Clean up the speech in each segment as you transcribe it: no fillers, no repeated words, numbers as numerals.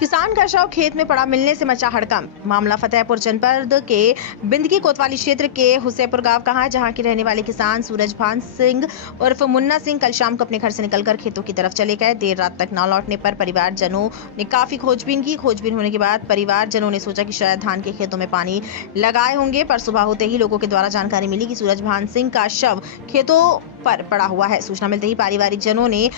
किसान का शव खेत में पड़ा मिलने से मचा हड़कंप। मामला फतेहपुर जनपद के बिंदकी कोतवाली क्षेत्र के हुसैपुर गांव का है, जहां के रहने वाले किसान सूरजभान सिंह उर्फ मुन्ना सिंह कल शाम को अपने घर से निकलकर खेतों की तरफ चले गए। देर रात तक न लौटने पर परिवारजनों ने काफी खोजबीन की। खोजबीन होने के बाद परिवारजनों ने सोचा कि शायद धान के खेतों में पानी लगाए होंगे, पर सुबह होते ही लोगों के द्वारा जानकारी मिली कि सूरजभान सिंह का शव खेतों पर पड़ा हुआ है। सूचना मिलते ही पारिवारिक जनों में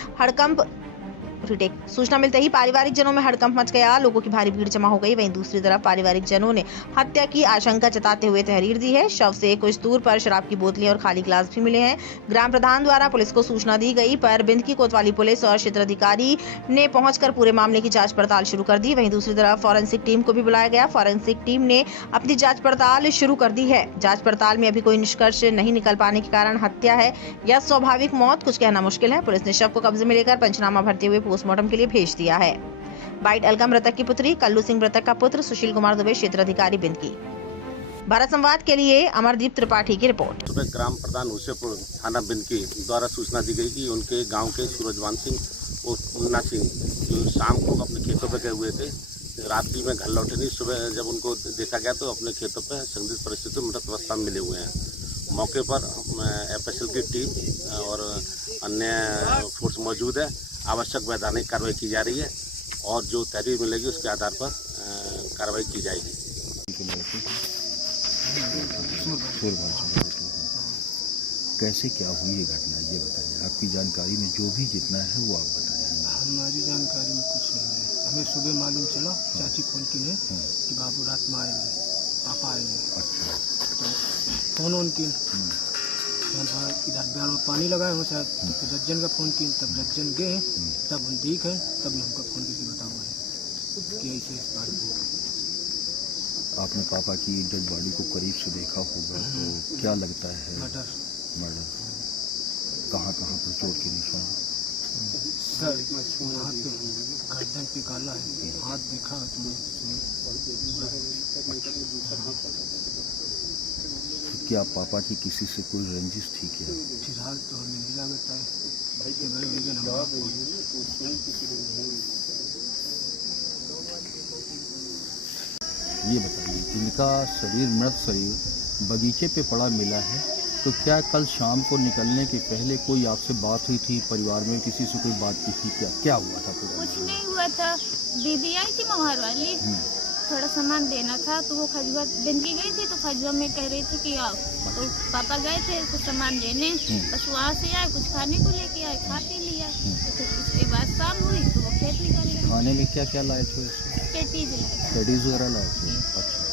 हड़कंप मच गया। लोगों की भारी भीड़ जमा हो गई। वहीं दूसरी तरफ पारिवारिक जनों ने हत्या की आशंका जताते हुए तहरीर दी है। शव से कुछ दूर पर शराब की बोतलें और खाली गिलास भी मिले हैं। ग्राम प्रधान द्वारा पुलिस को सूचना दी गई, पर बिंदकी कोतवाली पुलिस और क्षेत्राधिकारी ने पहुंचकर पूरे मामले की जांच पड़ताल शुरू कर दी। वहीं दूसरी तरफ फॉरेंसिक टीम को भी बुलाया गया। फॉरेंसिक टीम ने अपनी जांच पड़ताल शुरू कर दी है। जांच पड़ताल में अभी कोई निष्कर्ष नहीं निकल पाने के कारण हत्या है या स्वाभाविक मौत, कुछ कहना मुश्किल है। पुलिस ने शव को कब्जे में लेकर पंचनामा भरते हुए पोस्टमार्टम के लिए भेज दिया है। बाइट अलका मृतक की पुत्री, कल्लू सिंह मृतक का पुत्र, सुशील कुमार दुबे क्षेत्राधिकारी बिंदकी। भारत संवाद के लिए अमरदीप त्रिपाठी की रिपोर्ट। सुबह ग्राम प्रधान हुसैपुर थाना बिंदकी द्वारा सूचना दी गई कि उनके गांव के सूरजभान सिंह और मुन्ना सिंह जो शाम को अपने खेतों पर गए हुए थे, रात्रि में घर लौटे नहीं। सुबह जब उनको देखा गया तो अपने खेतों पर संदिग्ध परिस्थितियों में मृत अवस्था में मिले हुए हैं। मौके पर FSL की टीम और अन्य फोर्स मौजूद है। आवश्यक वैधानिक कार्रवाई की जा रही है और जो तहरीर मिलेगी उसके आधार पर कार्रवाई की जाएगी। कैसे क्या हुई ये घटना, ये बताइए। आपकी जानकारी में जो भी जितना है वो आप बताएं। हमारी जानकारी में कुछ नहीं है। हमें सुबह मालूम चला, चाची फोन की है कि बाबू रात में आए हैं, पापा आए हैं। अच्छा। तो फोन ऑन की, इधर बैल में पानी लगाए हो शायद, तो फिर रज्जन का फ़ोन की, तब रज्जन गए, तब हम देख है, तभी हमको फ़ोन करके बता हुआ है कि ऐसे इस बात में। आपने पापा की डेड बॉडी को करीब से देखा होगा, तो क्या लगता है? मर्डर। कहाँ कहाँ पर चोट के निशान? सर यहाँ पे गर्दन पे काला है, हाथ दिखा तो क्या पापा की किसी से कोई रंजिश थी क्या? फिलहाल तो हमें नहीं लगता है। ये बताइए, इनका शरीर, मृत शरीर बगीचे पे पड़ा मिला है, तो क्या कल शाम को निकलने के पहले कोई आपसे बात हुई थी? परिवार में किसी से कोई बात की थी? क्या हुआ था पूरा? कुछ नहीं हुआ था। दीदी आई थी मोहर वाली, थोड़ा सामान देना था, तो वो खजुआ बिंदकी गई थी, तो खजुआ में कह रही थी कि आओ, तो पापा गए थे कुछ सामान देने, बस वहाँ से आए, कुछ खाने को लेके आए, खा पी लिया। तो फिर उसके बाद शाम हुई तो वो खेत निकल गए। खाने में क्या क्या लाए थे? पेटीज वगैरह लाए थे। अच्छा,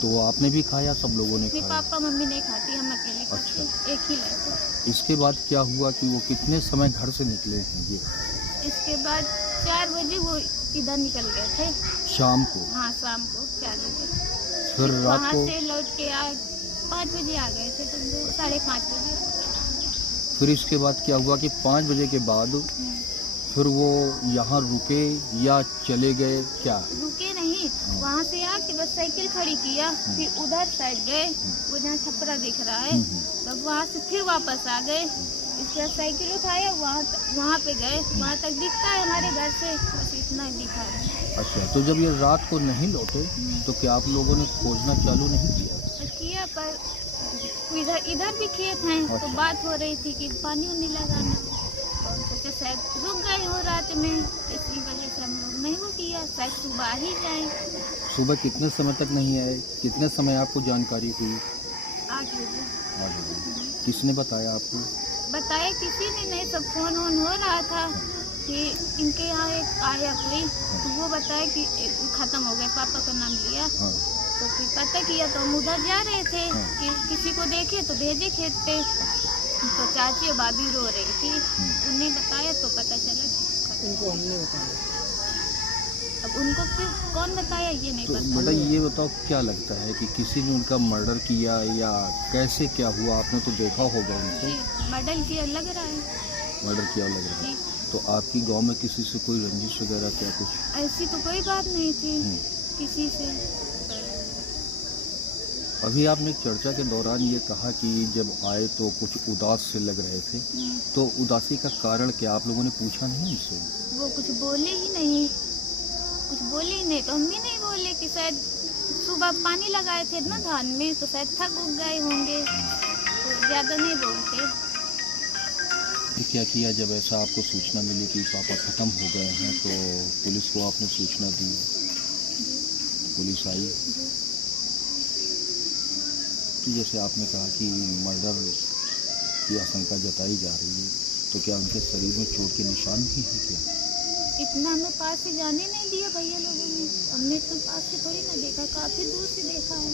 तो आपने भी खाया? सब लोगों ने खाया? पापा मम्मी नहीं खाती, हम अकेले खाते। अच्छा। एक ही लाए थे। इसके बाद क्या हुआ कि वो कितने समय घर से निकले हैं? ये इसके बाद 4 बजे वो इधर निकल गए थे। शाम को? हाँ, शाम को 4 बजे। फिर रात वहाँ को से लौट के 5 बजे आ गए थे, तो 5:30 बजे। फिर इसके बाद क्या हुआ कि 5 बजे के बाद फिर वो यहाँ रुके या चले गए? क्या रुके नहीं, वहाँ से आके बस साइकिल खड़ी किया, फिर उधर साइड गए, वो जहाँ छपरा दिख रहा है, तब वहाँ से फिर वापस आ गए। इसके बाद साइकिल उठाया, वहाँ पे गए, वहाँ तक दिखता है हमारे घर से, बस इतना दिखा है। अच्छा, तो जब ये रात को नहीं लौटे तो क्या आप लोगों ने खोजना चालू नहीं किया? पर इधर भी खेत हैं। अच्छा। तो बात हो रही थी कि पानी उनी लगाना, तो शायद रुक गए हो रात में, इसी वजह से हम लोग नहीं रुक किया, शायद सुबह ही जाए। सुबह कितने समय तक नहीं आए? कितने समय आपको जानकारी हुई? 8 बजे। किसने बताया आपको? बताया किसी ने नहीं, सब फोन ऑन हो रहा था कि इनके यहाँ एक आया कोई, तो वो बताया कि खत्म हो गए, पापा का नाम लिया। हाँ। तो फिर पता किया तो हम उधर जा रहे थे कि किसी को देखे तो भेजे खेत पे, तो चाची और भाभी रो रही थी, उन्हें बताया तो पता चला। उनको हमने बताया, अब उनको फिर कौन बताया ये नहीं पता। बेटा ये बताओ, क्या लगता है कि किसी ने उनका मर्डर किया या कैसे क्या हुआ? आपने तो देखा होगा उनको। मर्डर किया लग रहा है। मर्डर किया लग रहा है। तो आपकी गांव में किसी से कोई रंजिश वगैरह क्या कुछ? ऐसी तो कोई बात नहीं थी किसी से। अभी आपने एक चर्चा के दौरान ये कहा कि जब आए तो कुछ उदास से लग रहे थे, तो उदासी का कारण क्या आप लोगों ने पूछा नहीं उनसे? वो कुछ बोले ही नहीं, कुछ बोली नहीं, तो हम भी नहीं बोले कि शायद सुबह पानी लगाए थे ना धान में, तो शायद थक उग गए होंगे, तो ज़्यादा नहीं बोलते। ये क्या किया जब ऐसा आपको सूचना मिली कि पापा ख़त्म हो गए हैं, तो पुलिस को आपने सूचना दी, पुलिस आई? तो जैसे आपने कहा कि मर्डर की आशंका जताई जा रही है, तो क्या उनके शरीर में चोट के निशान भी हैं क्या? इतना हमें पास से जाने नहीं दिया भैया लोगों ने, हमने इतना पास से थोड़ी ना देखा, काफ़ी दूर से देखा है।